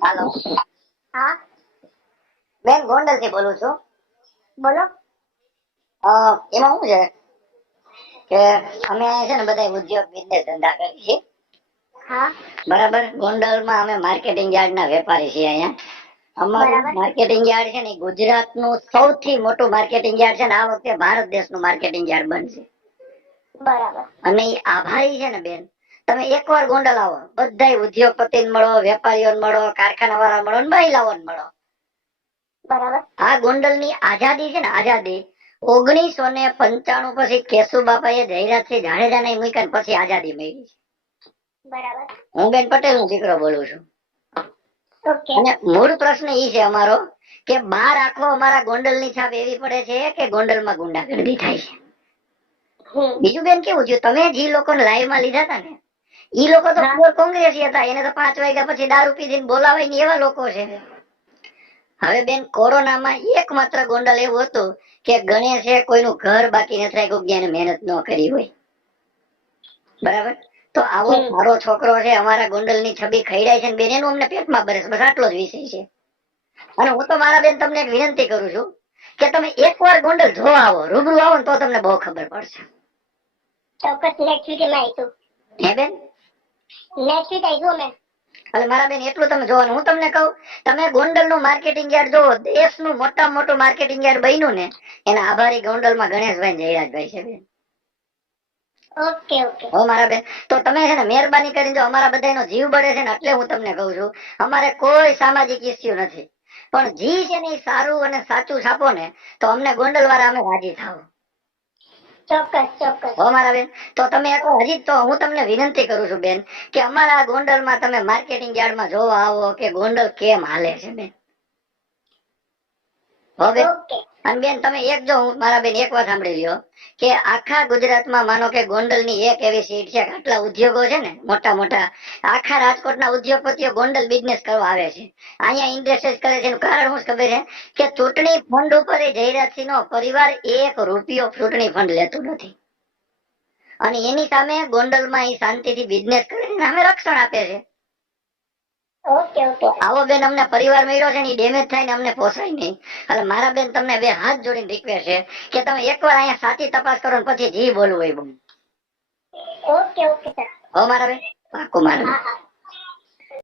હાલો. હા બેન ગોંડલ થી બોલું છું. બોલો. એમાં શું છે કે અમે છે ને બધા ઉદ્યોગ બિઝનેસ ધંધા કરીએ છીએ. હા બરાબર. ગોંડલ માં અમે માર્કેટિંગ યાર્ડ ના વેપારી છીએ. અહીંયા અમારું બરાબર માર્કેટિંગ યાર્ડ છે ને ગુજરાતનું સૌથી મોટું માર્કેટિંગ યાર્ડ છે ને આ વખતે ભારત દેશનું માર્કેટિંગ યાર્ડ બનશે. બરાબર. અને ઈ આભારી છે ને બેન, તમે એકવાર ગોંડલ આવો, બધા ઉદ્યોગપતિ મળો, વેપારીઓ મળો, કારખાના વાળા મળો, મહિલાઓ મળો. બરાબર. આ ગોંડલ ની આઝાદી છે ને આઝાદી 1995 પછી કેશુબાપાએ જયરાજસિંહ જાડેજાને મૂક્યા પછી આઝાદી મળી છે. બરાબર. હું બેન પટેલ નો દીકરો બોલું છું. ઓકે. અને મૂળ પ્રશ્ન ઈ છે અમારો કે બહાર આખો અમારા ગોંડલ ની છાપ એવી પડે છે કે ગોંડલ માં ગુંડાગર્દી થાય છે. બીજું બેન કેવું છે, તમે જે લોકો લાઈવ માં લીધા હતા ને ઈ લોકો તો પ્યોર કોંગ્રેસી હતા. એને તો 5 વાગ્યા પછી દારૂ પીધીને બોલાવાય ને એવા લોકો છે. હવે બેન કોરોનામાં એકમાત્ર ગોંડલ એવું હતું કે ગણેશે કોઈનું ઘર બાકી નથી રાખ્યું જેને મહેનત ન કરી હોય. બરાબર. તો આવો મારો છોકરો છે, અમારા ગોંડલ ની છબી ખઈડાય છે ને બેન, એનું અમને પેટમાં બરસ, બસ આટલો જ વિષય છે. અને હું તો મારા બેન તમને એક વિનંતી કરું છું કે તમે એકવાર ગોંડલ જોવા આવો, રૂબરૂ આવો ને તો તમને બહુ ખબર પડશે. ચોક્કસ નેક્સ્ટ વીક માં આવીશું. હે બેન? નેક્સ્ટ વીક આવીશું અમે. એટલે મારા બેન એટલું તમે જોવાનું. હું તમને કહું, તમે ગોંડલ નું માર્કેટિંગ યાર્ડ જોવો, દેશનું મોટામાં મોટું માર્કેટિંગ યાર્ડ બન્યું ને એના આભારી ગોંડલ માં ગણેશભાઈ જયરાજભાઈ છે બેન. Okay okay. હો મારા બેન, તો તમે છે ને મહેરબાની કરીને, જો અમારા બધાનો જીવ બળે છે ને એટલે હું તમને કહું છું, અમારે કોઈ સામાજિક ઇસ્યુ નથી, પણ જી છે ને એ સારું અને સાચું છાપો ને તો અમને ગોંડલ વાળા અમે રાજી થાવ. ચોક્કસ ચોક્કસ. હો મારા બેન, તો તમે એક હજી તો હું તમને વિનંતી કરું છું બેન કે અમારા ગોંડલ માં તમે માર્કેટિંગ યાર્ડ માં જોવા આવો કે ગોંડલ કેમ હાલે છે બેન. હવે અને બેન તમે એક જો મારા બેન એક વાત સાંભળી લ્યો કે આખા ગુજરાતમાં માનો કે ગોંડલ ની એક એવી સીટ છે કે આટલા ઉદ્યોગો છે ને મોટા મોટા, આખા રાજકોટના ઉદ્યોગપતિઓ ગોંડલ બિઝનેસ કરવા આવે છે, અહીંયા ઇન્વેસ્ટ કરે છે. એનું કારણ શું ખબર છે કે ચૂંટણી ફંડ ઉપર જયરાજસિંહ નો પરિવાર 1 રૂપિયો ચૂંટણી ફંડ લેતું નથી. અને એની સામે ગોંડલમાં એ શાંતિથી બિઝનેસ કરે છે, અમે રક્ષણ આપે છે. Okay okay. આવો બેન અમને પરિવાર મળ્યો છે ને ડેમેજ થાય ને અમને પોસાય નહીં. એટલે મારા બેન તમને બે હાથ જોડીને રિક્વેસ્ટ છે કે તમે એકવાર અહીંયા સાચી તપાસ કરો ને પછી જી બોલવું હોય બોલ. Okay okay sir. હો મારા બેન, પાકું મારા. હા હા.